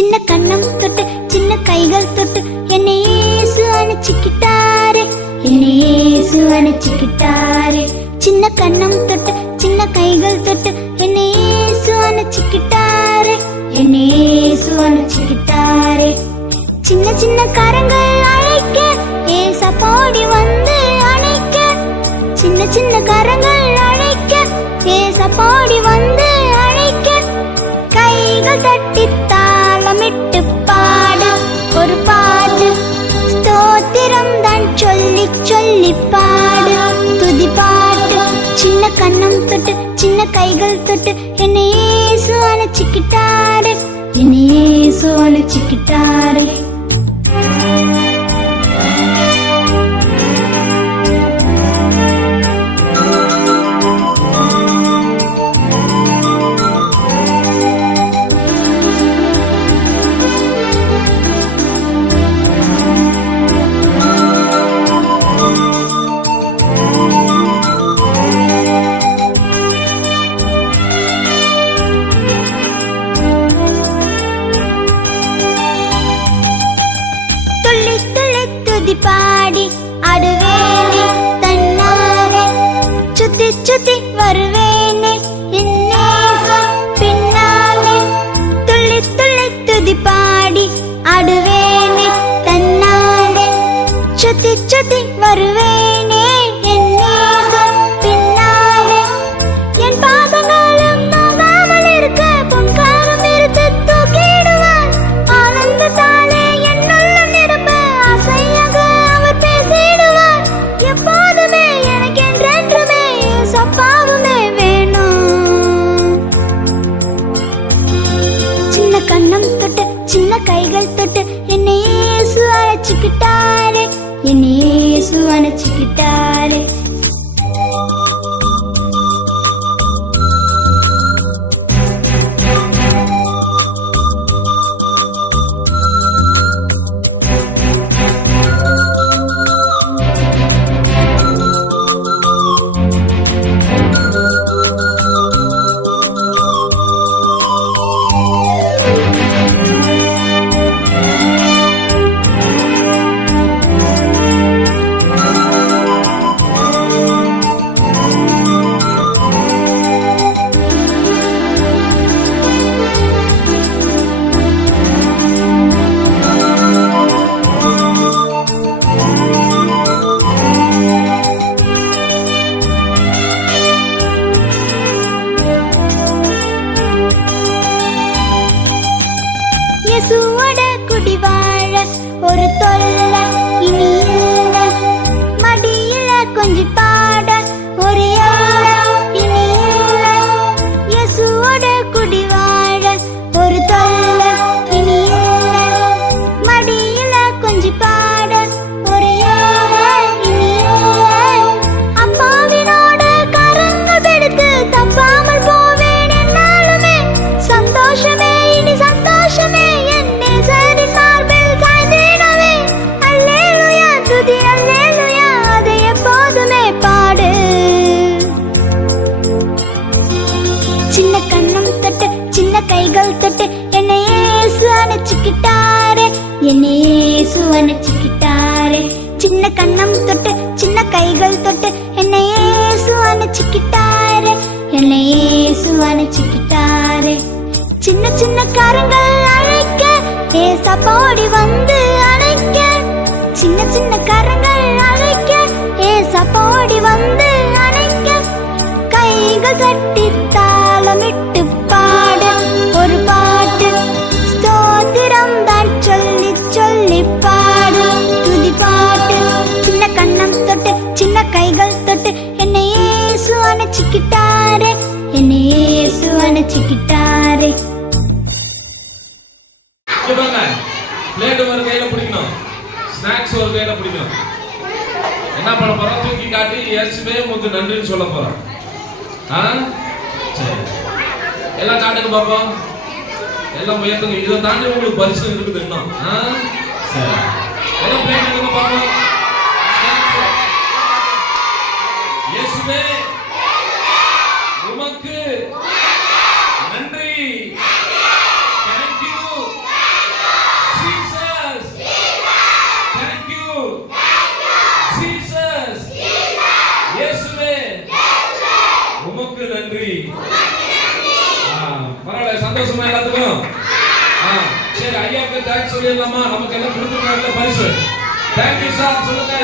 சின்ன கண்ணம் தொட்டு சின்ன கைகள் தொட்டு என்னை இயேசு அணைச்சிக்கிட்டாரே, என்னை இயேசு அணைச்சிக்கிட்டாரே. சின்ன கண்ணம் தொட்டு சின்ன கைகள் தொட்டு என்னை இயேசு அணைச்சிக்கிட்டாரே, என்னை இயேசு அணைச்சிக்கிட்டாரே. சின்ன சின்ன கரங்கள் அழைக்க ஏசப்பாடி வந்து அணைக்க, சின்ன சின்ன கரங்கள் அழைக்க ஏசப்பாடி வந்து அழைக்க, கைகள் தட்டி தாளமிட்டு பாட ஒரு பாட்டு, ஸ்தோத்திரம் தான் சொல்லி சொல்லி பாடு துதி பாட்டு. சின்ன கண்ணம் தொட்டு சின்ன கைகள் தொட்டு என்னை இயேசு அணைச்சிக்கிட்டாரே, என்னை இயேசு அணைச்சிக்கிட்டாரே. பாடி அடுவேனே தன்னாலே, சுத்தி சுத்தி வருவேனே இன்னேசம் பின்னாலே. துள்ளி துள்ளி துதி பாடி அடுவேனே தன்னாலே, சுத்தி சுத்தி வருவேனே இன்னேசம் பின்னாலே. என் பாதங்களும் நோகாமல் இருக்க பொன்காரம் எடுத்து தூக்கிடுவார், ஆனந்தத்தாலே என் உள்ளம் நிரம்ப ஆசையாக எப்போதுமே எனக்கு என்றென்றுமே சப்பாவுமே வேணும். சின்ன கண்ணம் தொட்டு சின்ன கைகள் தொட்டு என்னை இயேசு அணைச்சிக்கிட்டாரே, என்னை இயேசு அணைச்சிக்கிட்டாரே. இயேசுவோட குடி வாழ ஒரு தொல்லை இனி இல்ல, மடியில கொஞ்சி பாட ஒரு ஏழை இனி இல்ல. இயேசுவோட குடி வாழ ஒரு தொல்லை இனி இல்ல, மடியில கொஞ்சி பாட ஒரு ஏழை இனி இல்ல. அப்பாவினோட கரங்கள் பிடித்து தப்பாமல் போவேன் என்னாலுமே, சந்தோஷமே இனி சந்தோஷமே கைகள் தொட்டு என்னை இயேசு அணைச்சிக்கிட்டாரே, என்னை இயேசு அணைச்சிக்கிட்டாரே. சின்ன கண்ணம் தொட்டு சின்ன கைகள் தொட்டு என்னை இயேசு அணைச்சிக்கிட்டாரே, என்னை இயேசு அணைச்சிக்கிட்டாரே. சின்ன சின்ன கரங்கள் அழைக்க ஏசப்பாடி வந்து அணைக்க, சின்ன சின்ன கரங்கள் அழைக்க ஏசப்பாடி வந்து அணைக்க, கைகள் தட்டி தாளமிட்டு பாட ஒரு பாட்டு, ஸ்தோத்திரம் தான் சொல்லி சொல்லி பாடு துதி பாட்டு. சின்ன கண்ணம் தொட்டு சின்ன கைகள் தொட்டு என்னை இயேசு அணைச்சிக்கிட்டாரே, என்னை இயேசு அணைச்சிக்கிட்டாரே. பிளேட் ஒரு கையில பிடிக்கணும், ஸ்நாக்ஸ் ஒரு கையில பிடிக்கணும். என்ன பண்ண போறோம்? தூக்கி காட்டி இயேசுவே உங்களுக்கு நன்றின்னு சொல்ல போறோம். எல்லாம் காட்டுங்க பாப்போம், எல்லாம் உயர்த்துங்க. இதை தாண்டி உங்களுக்கு பரிசு இருக்குது இன்னும். எல்லாம் பிளேட் எடுங்க பாப்போம். இயேசுவே உமக்கு நன்றி, தேங்க்யூ சந்தோஷமா எல்லாத்துக்கும்? சரி, ஐயாவுக்கு தேங்க்ஸ் சொல்லிடலாமா? நமக்கு எல்லாம் கொடுத்துருக்காங்க பரிசு. தேங்க்யூ சார் சொல்லுங்க.